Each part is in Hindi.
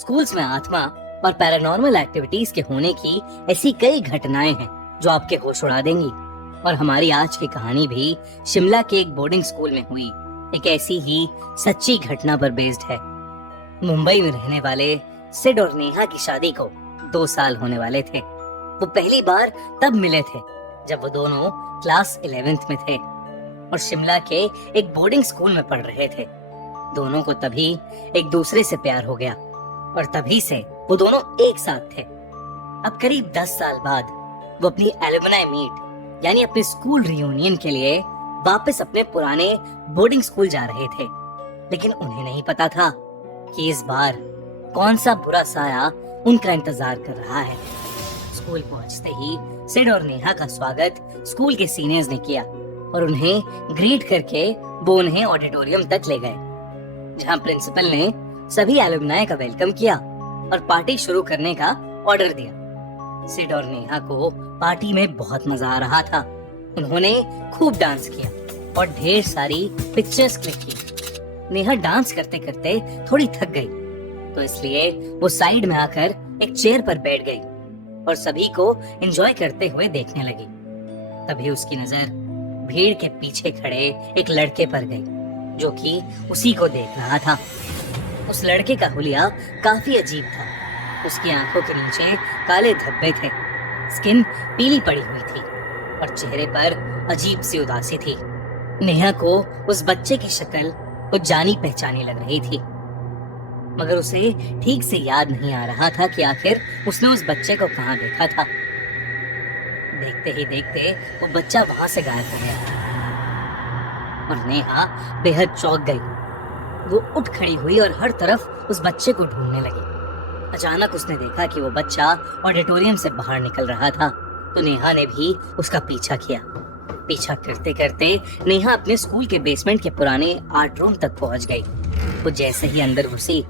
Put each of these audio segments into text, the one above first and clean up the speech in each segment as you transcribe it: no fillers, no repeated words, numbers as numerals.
स्कूल्स में आत्मा और पैरानॉर्मल एक्टिविटीज के होने की ऐसी कई घटनाएं हैं जो आपके होश उड़ा देंगी। और हमारी आज की कहानी भी शिमला के एक बोर्डिंग स्कूल में हुई एक ऐसी ही सच्ची घटना पर बेस्ड है। मुंबई में रहने वाले सिड और नेहा की शादी को 2 साल होने वाले थे। वो पहली बार तब मिले थे जब वो दोनों क्लास 11th में थे और शिमला के एक बोर्डिंग स्कूल में पढ़ रहे थे। दोनों को तभी एक दूसरे से प्यार हो गया और तभी से वो दोनों एक साथ थे। अब करीब 10 साल बाद वो अपनी एलुमनाई मीट यानी अपने स्कूल रियूनियन के लिए वापस अपने पुराने बोर्डिंग स्कूल जा रहे थे, लेकिन उन्हें नहीं पता था कि इस बार कौन सा बुरा साया उनका इंतजार कर रहा है। स्कूल पहुंचते ही सिड और नेहा का स्वागत स्कूल के सीनियर्स ने किया और उन्हें ग्रीट करके वो उन्हें ऑडिटोरियम तक ले गए, जहां प्रिंसिपल ने सभी एलुमनाई का वेलकम किया और पार्टी शुरू करने का ऑर्डर दिया। सिड और नेहा को पार्टी में बहुत मजा आ रहा था। उन्होंने खूब डांस किया और ढेर सारी पिक्चर्स क्लिक की। नेहा डांस करते करते थोड़ी थक गई, तो इसलिए वो साइड में आकर एक चेयर पर बैठ गई और सभी को एंजॉय करते हुए देखने लगी। तभी उसकी नजर भीड़ के पीछे खड़े एक लड़के पर गई, जो कि उसी को देख रहा था। उस लड़के का हुलिया काफी अजीब था। उसकी आंखों के नीचे काले धब्बे थे, स्किन पीली पड़ी हुई थी और चेहरे पर अजीब सी उदासी थी। नेहा को उस बच्चे की शक्ल कुछ जानी पहचानी लग रही थी, मगर उसे ठीक से याद नहीं आ रहा था कि आखिर उसने उस बच्चे को कहाँ देखा था। देखते ही देखते वो बच्चा वहां से गायब हो गया और नेहा बेहद चौंक गई। वो उठ खड़ी हुई और हर तरफ उस बच्चे को ढूंढने लगी। अचानक उसने देखा कि वो बच्चा ऑडिटोरियम से बाहर निकल रहा था, तो नेहा ने भी उसका पीछा किया। पीछा करते करते नेहा अपने स्कूल के बेसमेंट के पुराने आर्ट रूम तक पहुंच गई। वो जैसे ही अंदर घुसी,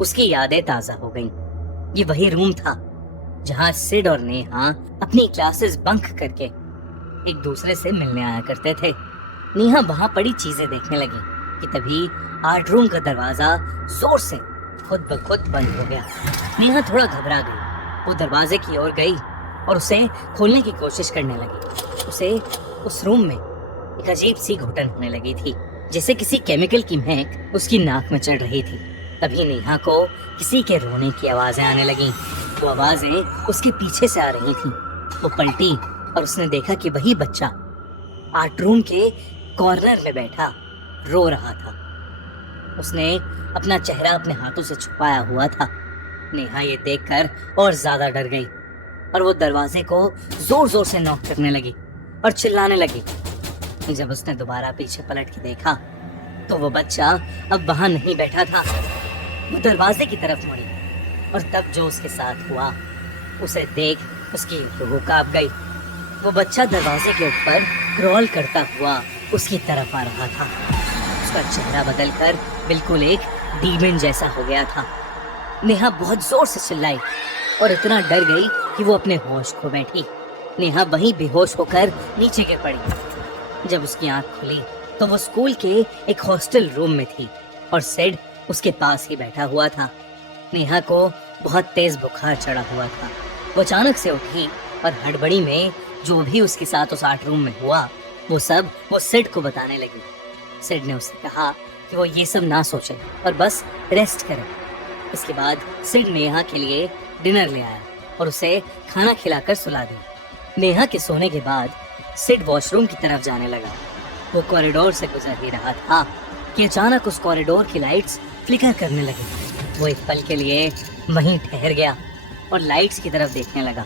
उसकी यादें ताजा हो गईं। ये वही रूम था जहां सिड और नेहा अपनी क्लासेस बंक करके एक दूसरे से मिलने आया करते थे। नेहा वहां पड़ी चीजें देखने लगी कि तभी आर्ट रूम का दरवाजा जोर से खुद ब खुद बंद हो गया। नेहा थोड़ा घबरा गई। वो दरवाजे की ओर गई और उसे खोलने की कोशिश करने लगी। उसे उस रूम में एक अजीब सी घुटन होने लगी थी, जैसे किसी केमिकल की महक उसकी नाक में चढ़ रही थी। तभी नेहा को किसी के रोने की आवाजें आने लगी। वो आवाजें उसके पीछे से आ रही थी। वो पलटी और उसने देखा कि वही बच्चा आर्ट रूम के कॉर्नर में बैठा रो रहा था। उसने अपना चेहरा अपने हाथों से छुपाया हुआ था। नेहा ये देखकर और ज्यादा डर गई और वो दरवाजे को जोर जोर से नॉक करने लगी और चिल्लाने लगी। जब उसने दोबारा पीछे पलट के देखा तो वो बच्चा अब वहां नहीं बैठा था। वो दरवाजे की तरफ मुड़ी और तब जो उसके साथ हुआ उसे देख उसकी रूह कांप गई। वो बच्चा दरवाजे के ऊपर क्रॉल करता हुआ उसकी तरफ आ रहा था। उसका चेहरा बदलकर बिल्कुल एक डीमन जैसा हो गया था। नेहा बहुत जोर से चिल्लाई और इतना डर गई कि वो अपने होश खो बैठी। नेहा वहीं बेहोश होकर नीचे गिर पड़ी। जब उसकी आंख खुली तो वो स्कूल के एक हॉस्टल रूम में थी और सिड उसके पास ही बैठा हुआ था। नेहा को बहुत तेज बुखार चढ़ा हुआ था। वो अचानक से उठी और हड़बड़ी में जो भी उसके साथ उस आर्ट रूम में हुआ वो सब वो सिड को बताने लगी। सिड ने उससे कहा कि वो ये सब ना सोचे और बस रेस्ट करे। इसके बाद सिड नेहा के लिए डिनर ले आया और उसे खाना खिलाकर सुला दिया। नेहा के सोने के बाद सिड वॉशरूम की तरफ जाने लगा। वो कॉरिडोर से गुजर ही रहा था कि अचानक उस कॉरिडोर की लाइट्स फ्लिकर करने लगी। वो एक पल के लिए वहीं ठहर गया और लाइट्स की तरफ देखने लगा।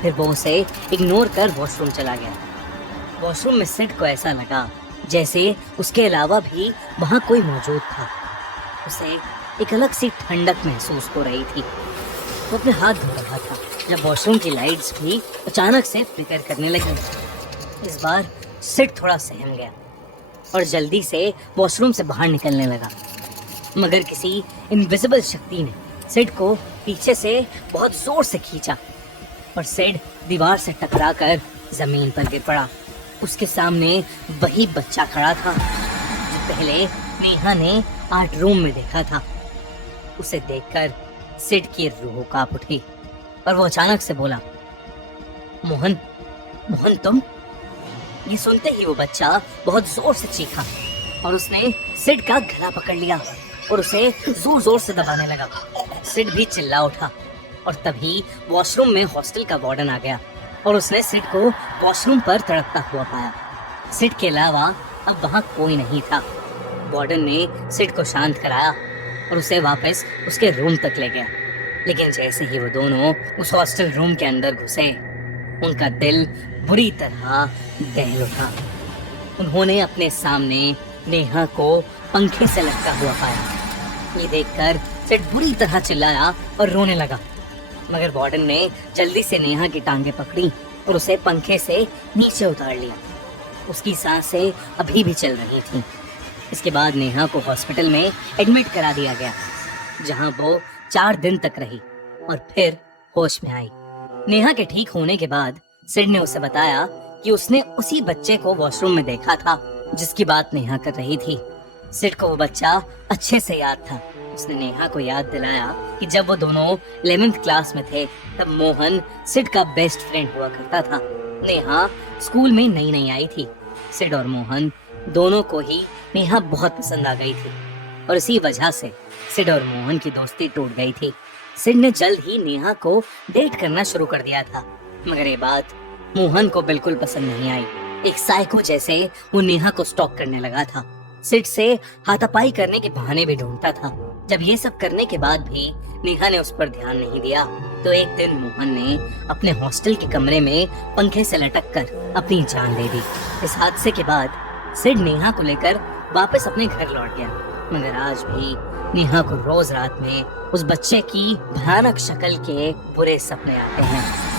फिर वो उसे इग्नोर कर वॉशरूम चला गया। वॉशरूम में सिड को ऐसा लगा जैसे उसके अलावा भी वहां कोई मौजूद था। उसे एक अलग सी ठंडक महसूस हो रही थी। वो अपने हाथ धो रहा था जब वॉशरूम की लाइट्स भी अचानक से फ्लिकर करने लगी। इस बार सिड थोड़ा सहम गया और जल्दी से वॉशरूम से बाहर निकलने लगा, मगर किसी इनविजिबल शक्ति ने सिड को पीछे से बहुत जोर से खींचा और सिड दीवार से टकराकर जमीन पर गिर पड़ा। उसके सामने वही बच्चा खड़ा था जो पहले नेहा ने आर्ट रूम में देखा था। उसे देखकर सिड की रूह कांप उठी और वो अचानक से बोला, मोहन, मोहन तुम? ये सुनते ही वो बच्चा बहुत जोर से चीखा और उसने सिड का गला पकड़ लिया और उसे जोर जोर से दबाने लगा। सिड भी चिल्ला उठा और तभी वॉशरूम में हॉस्टल का वार्डन आ गया और उसने सिड को वॉशरूम पर तड़पता हुआ पाया। सिड के अलावा अब वहाँ कोई नहीं था। वार्डन ने सिड को शांत कराया और उसे वापस उसके रूम तक ले गया। लेकिन जैसे ही वो दोनों उस हॉस्टल रूम के अंदर घुसे, उनका दिल बुरी तरह दहल उठा। उन्होंने अपने सामने नेहा को पंखे से लटका हुआ पाया। ये देखकर सिड बुरी तरह चिल्लाया और रोने लगा, मगर वार्डन ने जल्दी से नेहा की टांगे पकड़ी और उसे पंखे से नीचे उतार लिया। उसकी सांसें अभी भी चल रही थीं। इसके बाद नेहा को हॉस्पिटल में एडमिट करा दिया गया, जहां वो 4 दिन तक रही और फिर होश में आई। नेहा के ठीक होने के बाद सिड ने उसे बताया कि उसने उसी बच्चे को वॉशरूम में देखा था जिसकी बात नेहा कर रही थी। सिड को वो बच्चा अच्छे से याद था। उसने नेहा को याद दिलाया कि जब वो दोनों 11th क्लास में थे तब मोहन सिड का बेस्ट फ्रेंड हुआ करता था। नेहा स्कूल में नई नई आई थी। सिड और मोहन दोनों को ही नेहा बहुत पसंद आ गई थी और इसी वजह से सिड और मोहन की दोस्ती टूट गई थी। सिड ने जल्द ही नेहा को डेट करना शुरू कर दिया था, मगर ये बात मोहन को बिल्कुल पसंद नहीं आई। एक साइको जैसे वो नेहा को स्टॉक करने लगा था। सिड से हाथापाई करने के बहाने भी ढूंढता था। जब ये सब करने के बाद भी नेहा ने उस पर ध्यान नहीं दिया तो एक दिन मोहन ने अपने हॉस्टल के कमरे में पंखे से लटक कर अपनी जान दे दी। इस हादसे के बाद सिड नेहा को लेकर वापस अपने घर लौट गया, मगर आज भी नेहा को रोज रात में उस बच्चे की भयानक शक्ल के बुरे सपने आते हैं।